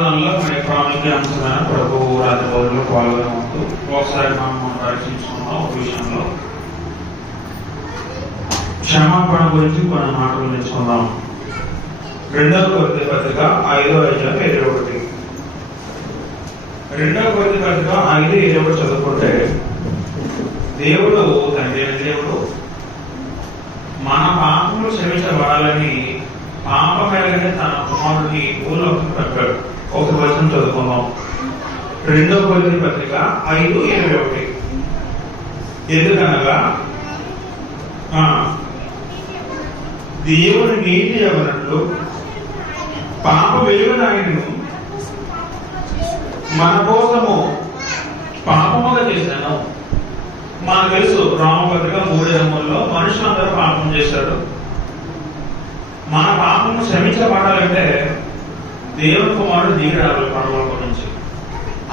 ఆరాధనలో మన ప్రాముఖ్యాంశమైన ప్రభు రాజభవన్లో పాల్గొనవచ్చు. ఒకసారి మనం రక్షించుకున్నాం ఒక విషయంలో క్షమాపణ గురించి కొన్ని మాటలు నేర్చుకుందాం. 2వ కొరింథీ పత్రిక 5:21. 2వ కొరింథీ పత్రిక 5:21 చదువుకుంటే, దేవుడు తండ్రి దేవుడు మన పాపములు క్షమించబడాలని పాపమేలనే తన కుమారుడిని భూలోకి పంపాడు. ఒక వచనం చదువుకుందాం. 2వ కొరింథీ పత్రిక 5:21. ఎందుకనగా దేవుని నీతి ఎవరట్లు పాప వెలుగునాయను మన కోసము పాపముగా చేశాను. మనకు తెలుసు రామపత్రిక 3:3లో మనుషులందరూ పాపం చేశారు. మన పాపము క్షమించబడాలంటే దేవుని కుమారుడు దిగి రావాలి పరలోకం నుంచి.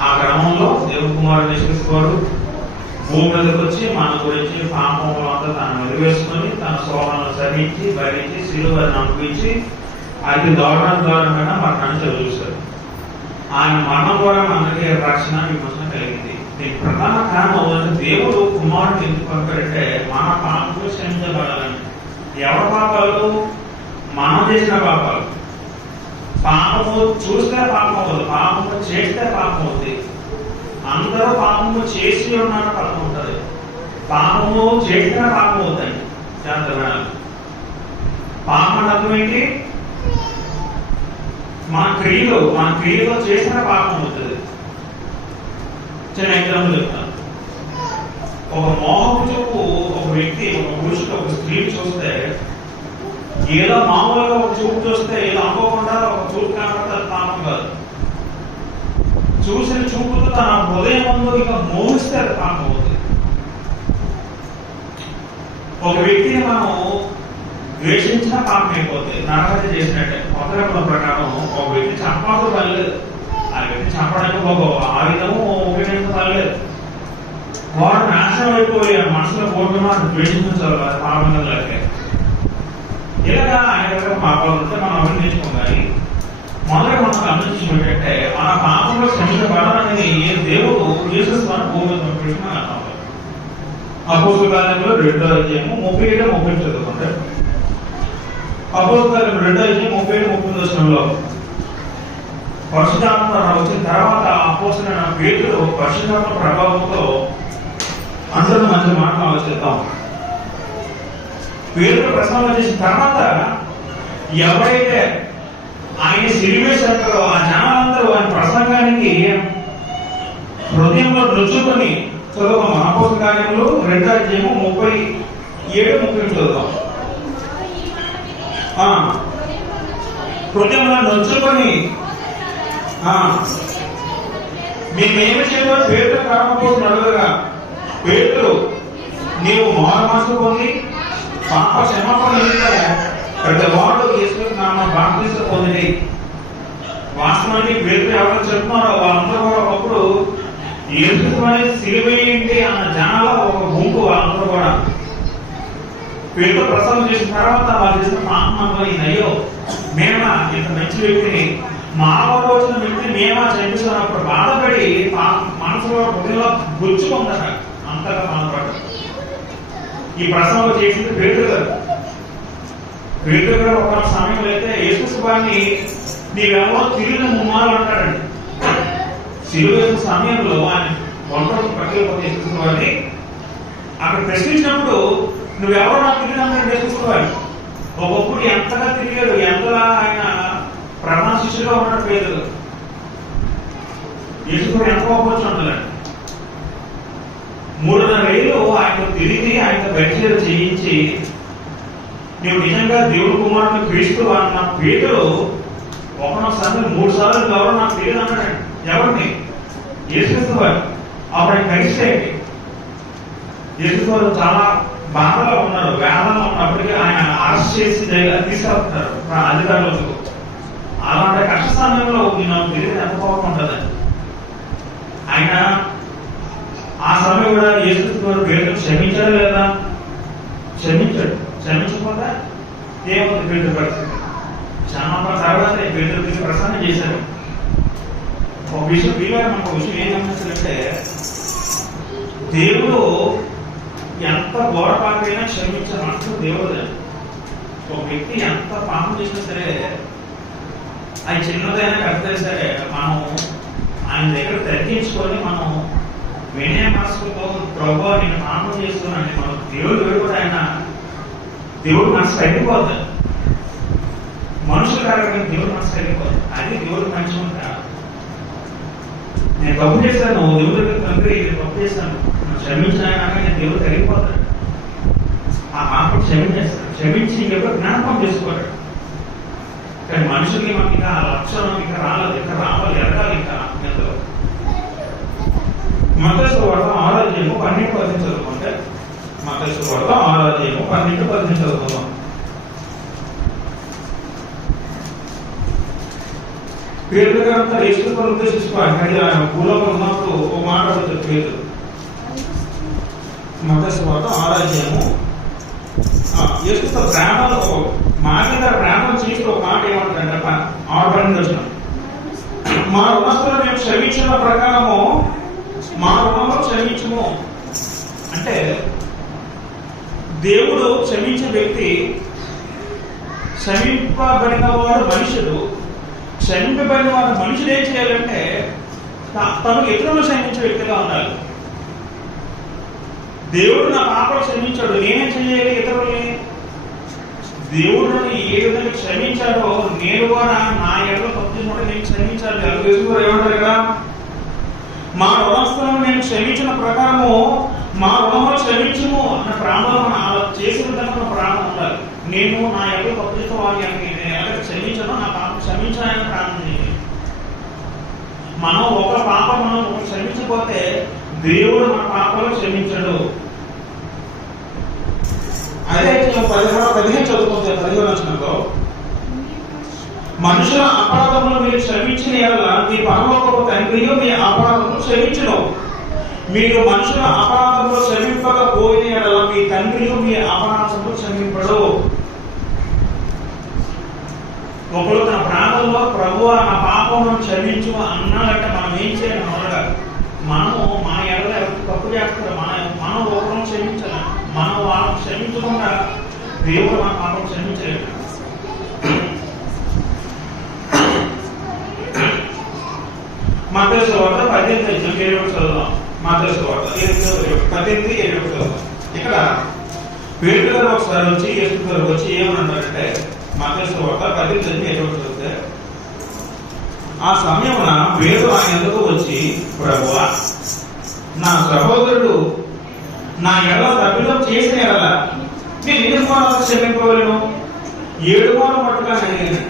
ఆ క్రమంలో దేవుని కుమారుడు నిశ్వసివాడు భూమి మీదకి వచ్చి మన గురించి పాపంలో అంతా తను వెలివేసుకొని తన స్వభావాలను సహించి భరించి శిలువను అనుభవించి అది దారుణమైన మరణాన్ని చదివిస్తారు. ఆయన మరణం ద్వారా మనకి రక్షణ విమోచన కలిగింది. దీనికి ప్రధాన కారణం దేవుడు కుమారుడు ఎందుకు పంపారంటే మన పాపములు క్షమించబడాలని. ఎవరి పాపాలు? మనం చేసిన పాపాలు. పాపము చూస్తే పాపం అవుతుంది, పాపము చేస్తే పాపం అవుతుంది. అందరూ పాపము చేసి ఉన్నారో పాపం ఉంటుంది, పాపము చేస్తే పాపం అవుతాయి. జాగ్రత్త. పాపం అర్థం ఏంటి? మన క్రియలో చేసిన పాపం అవుతుంది. చిన్న ఎగ్జాంపుల్ చెప్తాను. ఒక మోహపు చూపు ఒక వ్యక్తి, ఒక పురుషుడు, ఒక స్త్రీ చూస్తే ఏదో మామూలుగా ఒక చూపు చూస్తే ఏదో అనుకోకుండా ఒక చూపు కనబడితే పాపం కాదు. చూసిన చూపుతో తన హృదయం ముందు ఇక మోహిస్తే అది పాపం అవుతుంది. ఒక వ్యక్తిని మనం ద్వేషించిన పాపం అయిపోతుంది, నరహత్య చేసినట్టే. కొత్త నిబంధన ప్రకారం ఒక వ్యక్తి చంపాల్సిన పని లేదు, ఆ వ్యక్తి చంపడానికి ఒక ఆయుధము ఉపయోగించిన పని లేదు. వాడు నాశనం అయిపోయి ఆ మనసులో కోరుకున్నా ద్వేషించాలి, అది పాపం లేకే. ఇలాగా ఆయన దగ్గర పాపాలు ఉంటే మనం అవన్నీ నేర్చుకోవాలి. మొదట మనం గమనించినట్టే మన పాపంలో క్షమించబడాలని దేవుడు యేసుస్వామి భూమి పంపించిన అపోస్తలుల కార్యములు 2:37-30 చదువుకుంటే, అపోస్తలుల కార్యములు 2:37-30 పరిశుద్ధాత్మ వచ్చిన తర్వాత అపోస్తలుడైన పేతురు పరిశుద్ధాత్మ ప్రభావంతో అందరూ మంచి మాటలు ఆలోచిద్దాం. పేతురు ప్రసంగం చేసిన తర్వాత ఎవరైతే ఆయన సిరివేశారో ఆ జనాలందరూ ఆయన ప్రసంగానికి హృదయంలో నొచ్చుకొని చదువుతాం. అపోస్తలుల కార్యములు 2:37-30 చదువుతాం. హృదయంలో నొచ్చుకొని మేమేమి చేయాలో పేతురు కారణపోతున్న అడుగుగా, పేతురు నీవు మారుమనసు పొంది పాప క్షమాపణ పెద్దవాడు యేసు నామమున బాప్తిసం పొంది. వాస్తవానికి పేతురు ఎవరు చెప్తున్నారో వాళ్ళందరూ కూడా ఒకప్పుడు యేసుని సిలువేయండి అన్న జనాల ఒక గుంపు. వాళ్ళందరూ కూడా పేతురు ప్రసంగం చేసిన తర్వాత వాళ్ళు చేసిన పాపంలో అయ్యో మేమా ఇంత మంచి వ్యక్తిని, మా వచ్చిన వ్యక్తిని మేమా చంపిస్తున్నప్పుడు బాధపడి మనసులో హృదయంలో గుచ్చుకుందట. అంతగా బాధపడ్డారు. ఈ ప్రసంగం చేసింది పేతురు గారు. పేతురు గారు ఒక సమయంలో అయితే యేసువారిని నీవెవరో తిరిగిన 3 మార్లు అంటాడండి. సిలువ వేసిన సమయంలో ఆయన ఒంటరి పట్టుకుపోతే యేసువారిని అక్కడ ప్రశ్నించినప్పుడు నువ్వెవరో నాకు తిరిగిన యేసువారిని. ఒకప్పుడు ఎంతగా తిరిగాడు, ఎంతలా ఆయన ప్రధాన శిష్యుగా ఉన్నాడు పేతురు. యేసువారు ఎంత ఒప్పొచ్చు ఉండాలండి. 3.5 ఏళ్ళు ఆయన తిరిగి ఆయన పరిచయం చేయించి నువ్వు నిజంగా దేవుడి కుమారుని క్రీస్తు అన్న పేతురు ఒకసారి 3 సార్లు ఎవరు నాకు తెలియదు అన్నాడండి. ఎవరిని? యేసువారు. అప్పుడు ఆయన కలిస్తే యేసువారు చాలా బాధలో ఉన్నారు, వేదనలో ఉన్నప్పటికీ ఆయన అరెస్ట్ చేసి తీసుకెళ్తున్నారు అధికారులకు. అలాంటి కష్ట సమయంలో నాకు తెలియదు ఎంత కోపం ఉంటుందండి. ఆయన ఆ సమయం కూడా యేసువారు పేతురు క్షమించారు లేదా? క్షమించాడు. క్షమించకపోతే ఏమవుతుంది పేతురు పరిస్థితి? క్షమాపణ తర్వాత పేతురు ప్రసన్నం చేశారు. ఒక విషయం వీళ్ళని మనకు విషయం ఏం గమనించాలంటే, దేవుడు ఎంత గోడపాకైనా క్షమించే మనసు దేవుడు. ఒక వ్యక్తి ఎంత పాపం చేసినా సరే, అది చిన్నదైనా పెద్దదైనా సరే, మనం ఆయన దగ్గర తగ్గించుకొని మనం వినయ మనసుతో ప్రభు నేను పాపం చేసుకున్నాను మనం దేవుడు కూడా ఆయన దేవుడు మనసు తగ్గిపోతుంది. మనుషులు కారణంగా దేవుడు మనసు తగ్గిపోతుంది. అది దేవుడు మంచిగా ఉంటాడు. నేను తప్పు చేశాను, దేవుడి దగ్గర తండ్రి నేను తప్పు చేశాను, క్షమించాను నేను దేవుడు తగ్గిపోతాడు. ఆ పాపం క్షమించి ఎవరు జ్ఞాపకం చేసుకోడు. కానీ మనుషులకి మనకి ఇంకా ఆ లక్షణం ఇంకా రాలేదు, ఇంకా రావాలి, ఎదగాలి. ఇంకా ఎంతో మత్తయి సువార్త 6:12 చదువుకుంటే, మత్తయి సువార్త 6:12 చదువుకుందాం. పేరు గారంతా యేసుని ఉద్దేశించుకోవాలి. ఆయన భూలోకం ఉన్నప్పుడు ఒక మాట అడుగుతారు పేరు. మత్తయి సువార్త 6 యేసుతో ప్రేమలో మా మీద ప్రేమను చేస్తూ ఒక మాట ఏమంటారంటే 6 మా రుణస్తులను మేము క్షమించిన ప్రకారము మా రుణంలో క్షమించము. అంటే దేవుడు క్షమించే వ్యక్తి, క్షమింపబడిన వాడు మనుషుడు. క్షమింపబడిన వాడు మనుషులు ఏం చేయాలంటే తనకు ఇతరులు క్షమించే వ్యక్తిగా ఉండాలి. దేవుడు నా పాపలు క్షమించాడు, నేనేం చేయాలి? ఇతరుల్ని దేవుడు ఏ విధంగా క్షమించాడో నేను కూడా నా ఎడలో తప్పు నేను క్షమించాలి. అది ఏమంటారు కదా, మా రుణస్తులను నేను క్షమించిన ప్రకారము మా రుణంలో క్షమించము అన్న ప్రాణంలో మనం అలా చేసిన విధంగా మన ప్రాణం ఉండాలి. నేను నా ఎడలో తప్పు చేస్తే వాళ్ళని నేను ఎలా క్షమించానో నా పాపం క్షమించాలని ప్రాణం చేయాలి. మనం ఒక పాపం మనం ఒక క్షమించకపోతే దేవుడు మన పాపాలు క్షమించడు. అదే 15 చదువుకుంటే 15 మనుషుల అపరాధములు మీరు క్షమించిన ఎడల మీ పరలోకపు తండ్రి మీ అపరాధములు క్షమించును. మీరు మనుషుల అపరాధములు క్షమింపకపోయిన ఎడల మీ తండ్రి మీ అపరాధములు క్షమింపడు. ఒకరు తన ప్రాణంలో ప్రభువా నా పాపమును క్షమించు అన్నాడంటే మనం ఏం చేయాలి? మొదలుగా మనము మన ఎడల ఎవరికి తప్పు చేస్తారు, మనం ఒకరు క్షమించాలి. మనం వాళ్ళని క్షమించకుండా దేవుడు మన పాపం క్షమించలేదు. మత్తయి సువార్త 18 చదువుదాం. మత్తయి సువార్త 18 చదువుదాం. ఇక్కడ పేతురు గారు ఒకసారి వచ్చి యేసు గారు వచ్చి ఏమన్నారంటే, మత్తయి సువార్త 18 చదివితే, ఆ సమయమున పేతురు ఆయన ఎందుకు వచ్చి, ప్రభువా నా సహోదరుడు నా ఎడల తప్పిదం చేసిన ఎడల నేను ఎన్ని మార్లు క్షమింపవలను? 7 మార్లు మట్టుగా అడిగాను.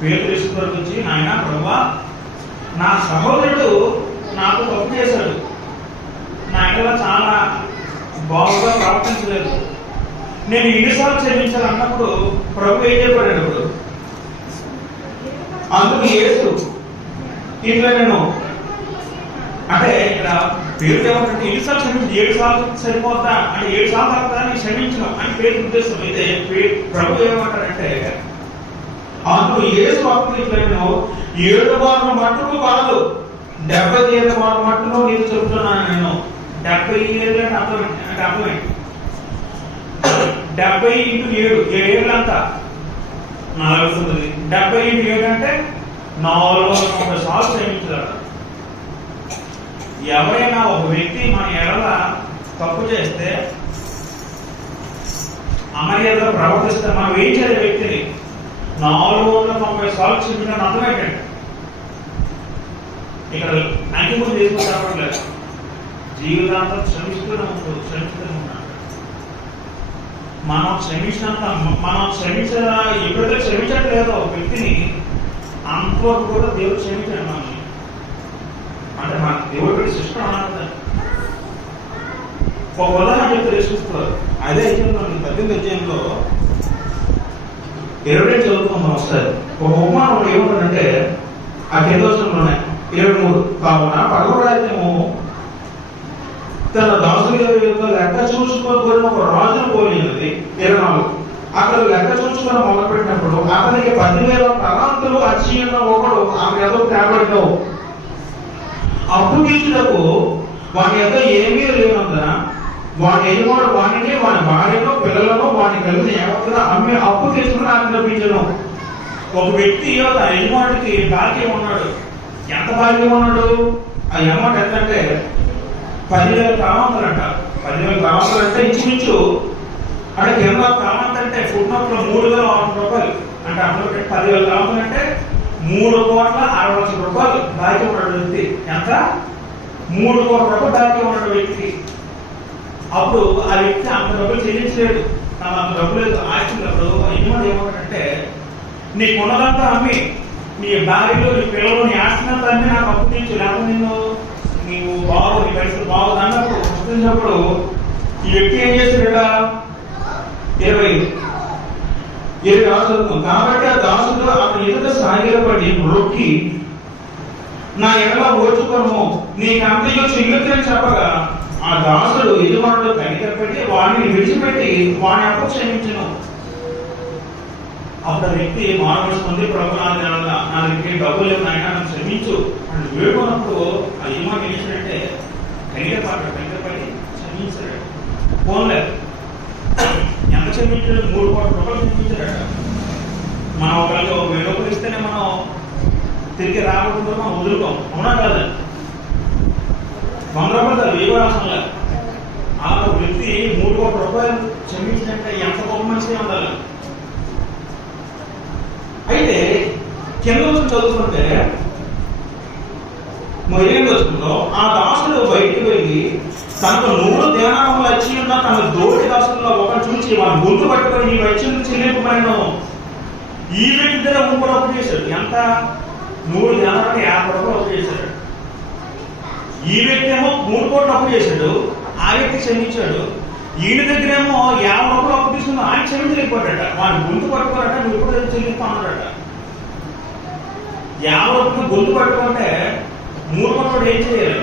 పేతురు యేసు గారు వచ్చి, నాయన ప్రభువా నా సహోదరుడు నాకు తప్పు చేశాడు, నా ఎడల చాలా బాగుగా ప్రవర్తించలేదు, నేను ఎన్నిసార్లు క్షమించాలి అన్నప్పుడు ప్రభు ఏం చెప్పాడు? ఇప్పుడు అందుకు యేసు ఇట్లా నేను అంటే ఇక్కడ పేరు ఏమంటే ఎన్నిసార్లు క్షమించి 7 సార్లు సరిపోతా అంటే 7 సార్లు తర్వాత నేను క్షమించను అని పేరు ఉద్దేశం. అయితే ప్రభు ఏమంటారంటే అందుకు యేసు అప్పుడు ఇట్లా నేను 7 మార్లు మట్టుకు కాదు 77 మార్లు మట్టును నేను చెప్తున్నాను. నేను 77 అంటే అర్థం 70 ఇంటూ 7 7 అంతా 49. 70 ఇంటూ 7 అంటే 430 సార్లు క్షమించాలి. ఎవరైనా ఒక వ్యక్తి మన ఎడల తప్పు చేస్తే అమర్యాదలో ప్రవర్తిస్తే మనం ఏం చేయాలి? వ్యక్తిని 430 సార్లు క్షమించడానికి అర్థమేంటండి? ఇక్కడ అంకితం చేసుకుని రావట్లేదు, జీవితాంతం క్షమిస్తూనే ఉన్నాడు. మనం క్షమించినంత ఎప్పుడైతే క్షమించట్లేదో వ్యక్తిని అంతవరకు కూడా దేవుడు క్షమించాడు మనల్ని. అంటే మన దేవుడి సిస్టం అన్నది ఒక ఉదాహరణ చెప్తే యేసుక్రీస్తు అదే 18 అధ్యాయంలో 20 చదువుకుందాం ఒకసారి. ఒక ఉపమానం ఏముంటుందంటే ఆ 10 23 కావున పరలోక రాజ్యము తన దాసుల యొక్క లెక్క చూసుకోబడిన ఒక రాజును పోలినది. 24 అతను లెక్క చూసుకుని మొదలుపెట్టినప్పుడు అతనికి 10,000 తలాంతులు వచ్చి ఉన్న ఒకడు ఆమె ఏదో తేబడిలో అప్పు తీర్చుటకు వాని ఏదో ఏమీ లేనందున వాని యజమానుడు వానిని వాని భార్యను పిల్లలను వాని కలిగిన యావత్తుగా అమ్మి అప్పు తీసుకుని ఆజ్ఞాపించను. ఒక వ్యక్తి తన యజమానుడికి బాకీ ఉన్నాడు. ఎంత బాకీ ఉన్నాడు? ఆ అమౌంట్ ఎంతంటే 10,000 తలాంతులు అంట. 10,000 తలాంతులు అంటే ఇంచుమించు అంటే కేరళ తలాంత్ అంటే ఫుడ్ నోట్ లో 3,600 రూపాయలు అంటే అప్పుడు 10,000 తలాంతులు అంటే 3,60,00,000 రూపాయలు బాకీ ఉన్నాడు వ్యక్తి. ఎంత? 3 కోట్ల రూపాయలు బాకీ ఉన్నాడు వ్యక్తి. అప్పుడు ఆ వ్యక్తి అంత డబ్బులు చెల్లించలేడు. నాకు అంత డబ్బులు లేదు ఆశించినప్పుడు యజమాని ఏమంటాడంటే నీకున్నదంతా అమ్మి నీ భార్యలు నీ పిల్లలు నీ ఆస్తినంతా అమ్మి నాకు అప్పు తీర్చు, లేకపోతే నిన్ను నీవు బాగు నీ పరిస్థితి బాగుంది అన్నప్పుడు గుర్తించినప్పుడు ఈ వ్యక్తి ఏం చేస్తాడా? 20 రాసులు. కాబట్టి ఆ దాసుడు అతని ఎదుట సాగిలపడి మొక్కి నా ఎడల ఓర్చుకోను నీకు అంతయో చెల్లుతుందని చెప్పగా ఆ దాసుడు యజమానుడు కనికరపెట్టి వాడిని విడిచిపెట్టి వాని అప్పు క్షమించను. అప్పుడు వ్యక్తి మానవస్తుంది, ప్రభు నా దగ్గర డబ్బులు లేవు నాయన నన్ను క్షమించు అని వేడుకున్నప్పుడు ఆ యజమాని ఏం చేశాడంటే కనికరపడి క్షమించాడు. ఫోన్లే ఎంత క్షమించాడు? 3 కోట్ల రూపాయలు క్షమించాడట. మనం ఒకరికి 1,000 రూపాయలు ఇస్తేనే మనం తిరిగి రాకుండా మనం వదులుకోం, అవునా కాదు? 100 రూపాయలు వేయవలసంలా ఆ వ్యక్తి 3 కోట్ల రూపాయలు క్షమించినట్టే ఎంత గొప్ప మనిషి ఉండాలి. అయితే కింద చదువుకుంటే 15వ వచనంలో ఆ దాసుడు బయటికి వెళ్ళి తనకు 100 దేనారములు వచ్చి ఉన్న తన దోటి దాసుల్లో ఒకరు చూసి వాడు గుంటు పట్టుకొని నీ వచ్చిన చెల్లింపబడిన ఈ వ్యక్తి దగ్గర 3 కోట్లు అప్పు చేశాడు. ఎంత? 100 దేనారానికి 50 రూపాయలు అప్పు చేశాడు. ఈ వ్యక్తి ఏమో 3 కోట్లు అప్పు చేశాడు, ఆ వ్యక్తి క్షమించాడు. ఈయన దగ్గర ఏమో 50 రూపాయలు అప్పు తీసుకుని ఆయన క్షమించలేకపోయాడట. వాడిని గొంతు పట్టుకోరట, నువ్వు ఎప్పుడు చెల్లిస్తానన్నాడట. 50 రూపాయలు గొంతు పట్టుకుంటే 3 కోట్లు ఏం చేయాలి?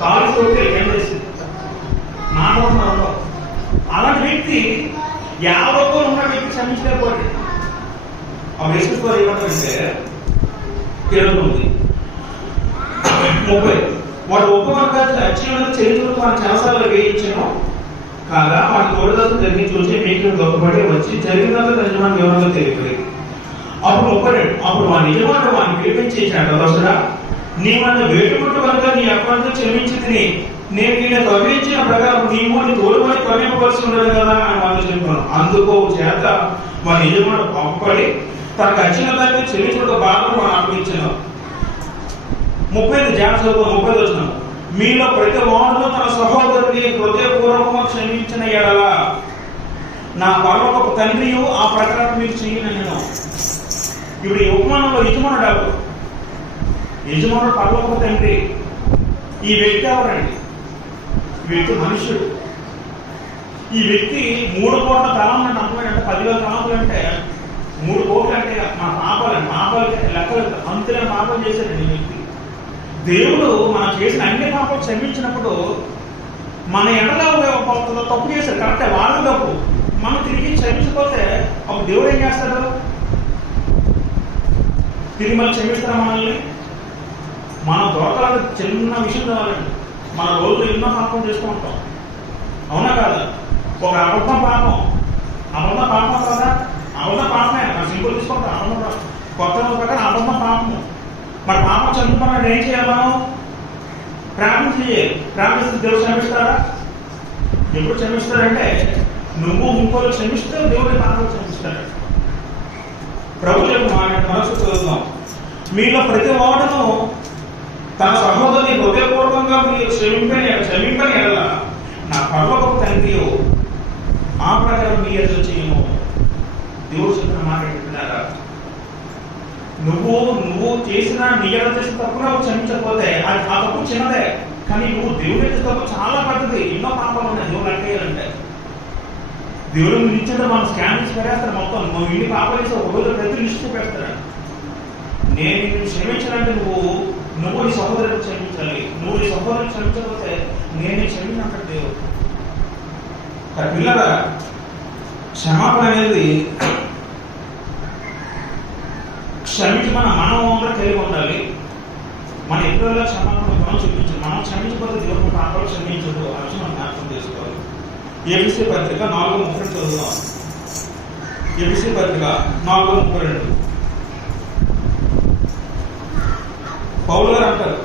కాలు చోటు ఏం చేసింది నాటకం. అలాంటి వ్యక్తి 50 రూపాయలు ఉన్న వ్యక్తి క్షమించలేకపోయాడు. ఆ వేసుకుని ఏమంటారంటే 29 30 వాడు ఒప్పుకోగా అచ్చిన చరిత్రకు మన చాలాసార్లు వేయించాను కాగా వాడి తోడుదాసు జరిగి చూసి మీకు దొక్కబడి వచ్చి జరిగినంత యజమాని వివరంగా తెలియదు. అప్పుడు 32 అప్పుడు మా నిజమాను వాడిని పిలిపించేసాడు. దోసరా నీ మన వేటుకుంటూ కనుక నీ అప్పంతా క్షమించి తిని నేను నిన్ను కవించిన ప్రకారం నీవు నీ తోడుకొని కవింపవలసి ఉండదు కదా అని వాళ్ళు చెప్పాను. అందుకో చేత మా నిజమాను పంపబడి తనకు వచ్చిన దాన్ని చెల్లించుడు బాగా మనం అప్పగించాను. 30 జాగ్రత్త 30 వచ్చిన మీలో ప్రతి వాడును తన సహోదరుని హృదయపూర్వకంగా క్షమించిన ఎడల నా పరలోకపు తండ్రియు ఆ ప్రకారం మీకు చేయను నేను. ఇప్పుడు ఈ ఉపమానంలో యజమానుడు యజమానుడు పరలోకపు తండ్రి. ఈ వ్యక్తి ఎవరండి? ఈ వ్యక్తి మనుష్యుడు. ఈ వ్యక్తి 3 కోట్ల తలం అంటే అర్థమైందంటే 10,000 తలాంతులు అంటే 3 కోట్లు అంటే మన పాపాలకి లెక్కలు అంతులే పాపం చేశాడండి ఈ వ్యక్తి. దేవుడు మనం చేసిన అన్ని పాపాలు క్షమించినప్పుడు మన ఎడలో తప్పు చేశారు కరెక్టే, వాళ్ళు తప్పు. మనం తిరిగి క్షమించకపోతే ఒక దేవుడు ఏం చేస్తాడు? తిరిగి మనం క్షమిస్తారా మనల్ని? మనం దొరకాలంటే చిన్న విషయం కావాలండి. మన రోజులు ఎన్నో పాపం చేస్తూ ఉంటాం, అవునా కాదా? ఒక అబద్ధం పాపం కదా, అబద్ధ పాపమే. మన సింపుల్ తీసుకుంటాం, అబద్ధం కొత్త ప్రకారం అబద్ధం పాపము. మరి పాపం చదువుకున్నాడు ఏం చేయాలి? మనం ప్రార్థన చేయాలి. ప్రార్థిస్తే దేవుడు క్షమిస్తారా? ఎప్పుడు క్షమిస్తాడంటే నువ్వు ఇంకోరు క్షమిస్తే దేవుడి పాపం క్షమిస్తాడు. ప్రభు మనసు చదువుతాం, మీలో ప్రతి వాడును తన సహోదరుని హృదయపూర్వకంగా మీరు క్షమింపని ఎడల నా పరలోకపు తండ్రి ఆ ప్రకారం మీ ఎదురు చేయము. దేవుడు చెప్పిన మాట ఏంటంటున్నారా? నువ్వు చేసిన నీ ఎదురు చేసిన తప్పుగా క్షమించకపోతే ఆ తప్పు చిన్నదే, కానీ నువ్వు దేవుడు చేసిన తప్పు చాలా పెద్దది. ఎన్నో పాపాలు ఉన్నాయి దేవుడు అట్టేయాలంటే. దేవుడు నిశ్చిత మనం స్కాన్ చేసి పెడేస్తాడు మొత్తం. నువ్వు ఇన్ని పాపాలు చేసి ఒక రోజు ప్రతి లిస్ట్ చూపేస్తాడు. నేను నిన్ను క్షమించాలంటే నువ్వు నీ సహోదరుని క్షమించాలి. నువ్వు నీ సహోదరుని క్షమించకపోతే నేను క్షమించినట్టు దేవుడు. పిల్లగా క్షమాపణ అనేది క్షమించమని మనం కూడా కలిగి ఉండాలి. మన ఎప్పుడైనా క్షమాపణ మనం చూపించాలి. మనం క్షమించకపోతే దేవుడు పాపలు క్షమించదు. ఆ విషయం మనం జ్ఞాపకం చేసుకోవాలి. ఎబిసి పత్రిక 4:32 చదువుదాం. ఎబిసి పత్రిక 4:32 పౌలు గారు అంటారు,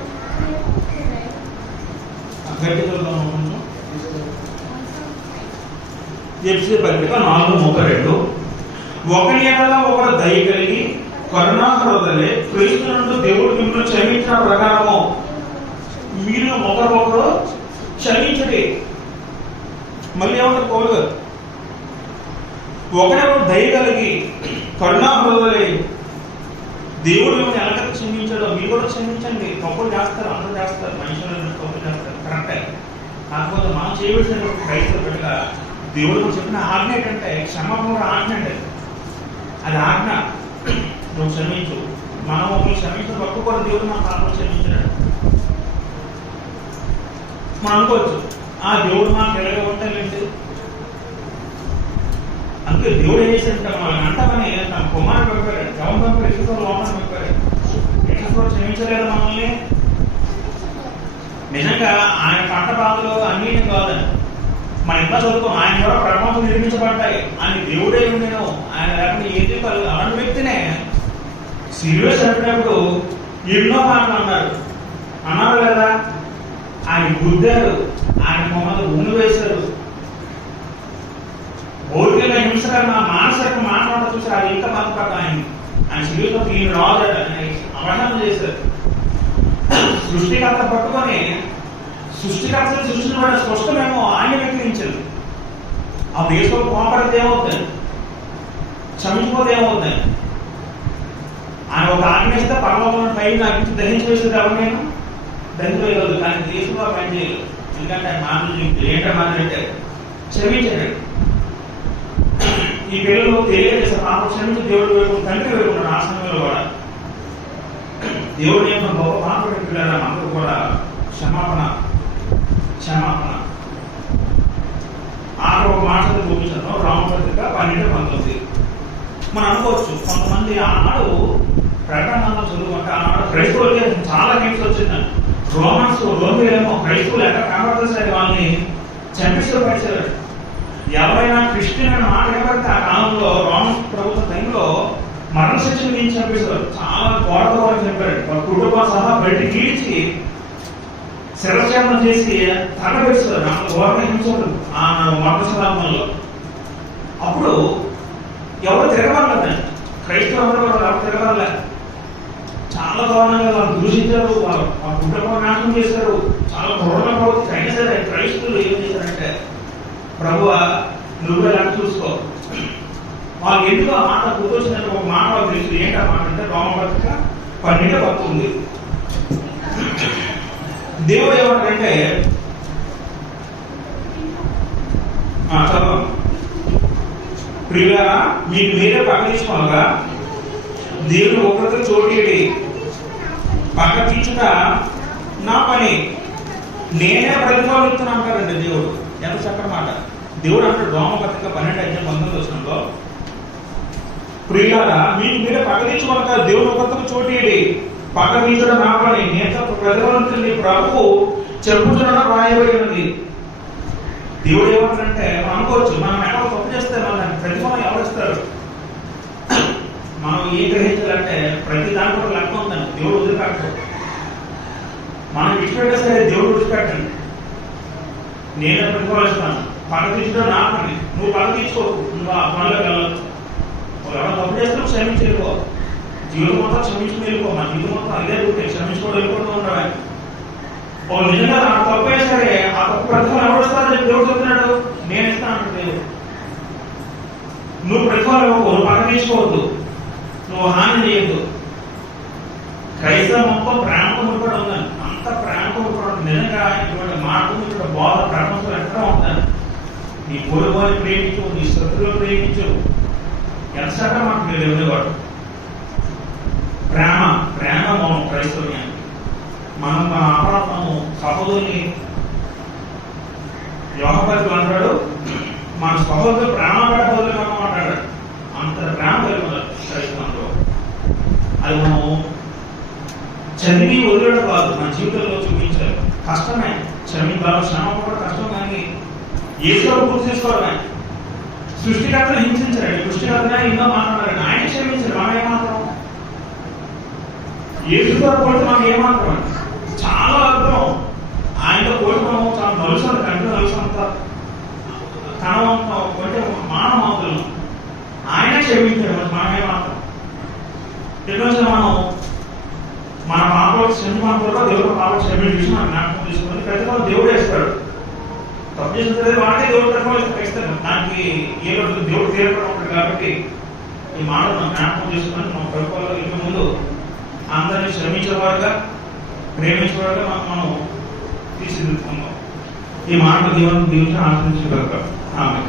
గట్టి చదువుదాం కొంచెం. ఎబిసి పత్రిక 4:32 ఒకరి ఎడల ఒకరు దయ కలిగి కరుణాహృదయులై క్రీస్తు నందు దేవుడు మిమ్మల్ని క్షమించిన ప్రకారము మీరు ఒకరొకరు క్షమించండి. మళ్ళీ ఏమంటారు పౌలు గారు? ఒకరెవరు దయ కలిగి కరుణాహృదయులై దేవుడు మిమ్మల్ని ఎలా క్షమించాడో మీరు కూడా క్షమించండి. తప్పులు చేస్తారు, అందరూ చేస్తారు, మనుషులు తప్పులు చేస్తారు, కరెక్టే. కాకపోతే మనం చేయవలసిన క్రైస్తవ బిడ్డగా దేవుడు చెప్పిన ఆజ్ఞ ఏంటంటే క్షమాపణ ఆజ్ఞ అంటే అది ఆజ్ఞ. నువ్వు క్షమించు. మనం ఒకరు క్షమించిన పక్క కూడా దేవుడు మన పాపలు క్షమించాడు. మనం అనుకోవచ్చు, ఆ దేవుడు మాకు ఎలాగ ఉంటాడంటే, అందుకే దేవుడు ఏం చేశాడంటే మనం అంటామని తన కుమారుడు పంపాడు. ఎవరు పంపారు? ఇసుకతో లోపల పంపాడు. ఇసుకతో క్షమించలేదు మనల్ని. నిజంగా ఆయన పంట బాధలు అన్నీ కాదని మన ఇంట్లో చదువుకోం. ఆయన ద్వారా ప్రపంచం నిర్మించబడ్డాయి. ఆయన దేవుడే ఉండేను. ఆయన లేకుండా ఏది కాదు. అలాంటి వ్యక్తినే సీరియస్ చెప్పినప్పుడు ఎన్నో మాటలు అన్నారు కదా. ఆయన గుద్దారు, ఆయన మమ్మల్ని ఉండి వేశారు. భౌతిక హింసకరణ మానసిక మాట్లాడ చూసి అది ఇంకా బాధపడ్డా. ఆయన శరీరంలో ఈయన రాజు అవహేళన చేశారు. సృష్టికర్త పట్టుకొని సృష్టికర్తలు సృష్టిని పడే స్పష్టమేమో ఆయన వ్యక్తించారు. ఆ దేశంలో కోపడితే ఏమవుతుంది? క్షమించిపోతే ఏమవుతుంది? ఆయన ఒక ఆజ్ఞిస్తే పర్వతం పైన అగ్ని దహించి వేసేది ఎవరు? నేను దహించలేదు. కానీ దేశంలో పని చేయలేదు. ఎందుకంటే ఆయన మాటలు ఏంటో మాట్లాడితే క్షమించాడు. ఈ పిల్లలు తెలియజేసే పాప క్షమించి దేవుడు వైపు తండ్రి వైపు ఉన్నాడు. ఆ సమయంలో కూడా దేవుడు ఏమో గొప్ప పాపడి పిల్లల అందరూ కూడా క్షమాపణ. ఆఖరి ఒక మాట చూపించాను, రామపత్రిక 12:19. మనం అనుకోవచ్చు కొంతమంది ఆనాడు ప్రకటన చదువుకుంటే ఆనాడు క్రైస్తవులకి చాలా హింస వచ్చిందండి. రోమిలేమో క్రైస్తవులు ఎక్కడ కనబడుతుంది వాళ్ళని చంపిస్తూ పరిచారు. ఎవరైనా క్రిస్టియన్ అనే మాట ఏమంటే ఆ కాలంలో రోమన్ ప్రభుత్వ టైంలో మరణశిక్ష నుంచి చంపేశారు. చాలా ఘోరతో చెప్పారు. వాళ్ళ కుటుంబం సహా బయటికి గీల్చి శిరఛేదనం చేసి తగబెట్టారు. ఘోరంగా హింసలు ఆ మతస్థానంలో. అప్పుడు ఎవరు తిరగబడలేదండి. క్రైస్తవులు కూడా ఎవరు తిరగబడలే. చాలా దారుణంగా వాళ్ళు దూషించారు. వాళ్ళ కుటుంబం నాశనం చేశారు. చాలా ఘోరంగా ప్రవర్తించి అయినా సరే క్రైస్తవులు ఏం చేశారంటే, ప్రభువా నువ్వు ఎలా చూసుకో. వాళ్ళు ఎందుకు ఆ మాట గుర్తొచ్చినట్టు ఒక మాట వాళ్ళు తెలుసు. ఏంటి ఆ మాట అంటే రోమపత్రిక 12:19. దేవుడు ఏమంటారంటే చదవం, ప్రియులారా మీకు మీరే పక్కనిచ్చుకోనగా దేవుడు ఒకరితో చోటేడి పక్క తీర్చుట నా పని, నేనే ప్రతిఫలిస్తున్నాను అంటారండి దేవుడు. ఎంత చక్కటి మాట. దేవుడు అంటే రోమపత్రిక 12:19 ప్రియులారా మీకు మీరే పక్క తీర్చుకోనగా దేవుడు ఒకరితో చోటేడి పక్క తీర్చడం నా పని, నేను ప్రతిఫలించింది ప్రభువు చెప్పుచున్న రాయబడి ఉన్నది. దేవుడు ఏమంటారంటే మనం అనుకోవచ్చు, మనం ఎక్కడ తప్పు చేస్తే మన ప్రతిఫలం ఎవరు ఇస్తారు? మనం ఏం గ్రహించాలంటే ప్రతి దాని కూడా లెక్క ఉందండి. దేవుడు వదిలిపెట్టడు. మనం విడిచిపెట్టే సరే దేవుడు విడిచిపెట్టండి. నేనే ప్రతిఫలిస్తాను. పగ తీర్చడం నా పని, నువ్వు పగ తీర్చుకోకు. నువ్వు ఆ పనులకు వెళ్ళదు. ఎవరైనా తప్పు చేస్తే క్షమించి వెళ్ళిపో. జీవితం మొత్తం క్షమించుకుని వెళ్ళిపో. మన జీవితం మొత్తం అదే ఉంటే క్షమించుకోవడం వెళ్ళిపోతూ ఉండవని. ఓ నిజంగా నాకు తప్పు అయినా సరే ఆ తప్పు ప్రతిఫలం ఎవరు ఇస్తారని చెప్పి దేవుడు చెప్తున్నాడు. నేను ఇస్తాను దేవుడు. నువ్వు ప్రతిఫలం ఇవ్వకు. నువ్వు పగ తీసుకోవద్దు. నువ్వు హాని చేయొద్దు. క్రైస్తవ మొత్తం ప్రేమతో ముడిపడి ఉందని. అంత ప్రేమతో ముడిపడి నిజంగా ఇటువంటి మాటలు బోధ ప్రపంచంలో ఎక్కడ ఉందని. నీ పొరుగుని ప్రేమించు, నీ శత్రువులు ప్రేమించు. ఎంత చక్కగా మాకు మీరు ఉండేవాడు. ప్రేమ మనం క్రైస్తవ్యాన్ని మనం మన అపరాధము సహోదరుని యోగపతి అంటాడు. మన సహోదరులు ప్రేమ పడబోతులు చదివి వదిలేయడం కాదు, మన జీవితంలో చూపించాలి. కష్టమే, శ్రమ కూడా కష్టం, కానీ ఏదో గుర్తు చేసుకోవడమే. సృష్టికర్తను హింసించారండి, సృష్టికర్తనే ఎన్నో మాట్లాడారండి, ఆయన క్షమించారు, మనం ఏమాత్రం ఏసుతో పోతే మనకి ఏమాత్రం చాలా అర్థం. ఆయనతో పోతే మనం చాలా నలుసారి కంటే నలుసంత కనవంత అంటే మానవాతులను ఆయన క్షమించాడు, మనం ఏమాత్రం. ఈరోజు మనం మన పాపలకు క్షమించడం కూడా దేవుడు పాపకు క్షమించి మనం జ్ఞాపకం తీసుకుని ప్రతిఫలం దేవుడు వేస్తాడు. తప్పు చేసిన వాడే దేవుడు ప్రతిఫలం వేస్తాడు. దానికి ఏ రోజు దేవుడు తీరపడం ఉంటుంది. కాబట్టి ఈ మాటలు మనం జ్ఞాపకం చేసుకుని మన ప్రభుత్వాల్లో ఇంటి ముందు అందరినీ శ్రమించేవారుగా, ప్రేమించేవారుగా మనం తీర్చిదిద్దుకుందాం. ఈ మాటలు దేవుని దీవించి ఆశ్రయించగలుగుతాం. ఆమె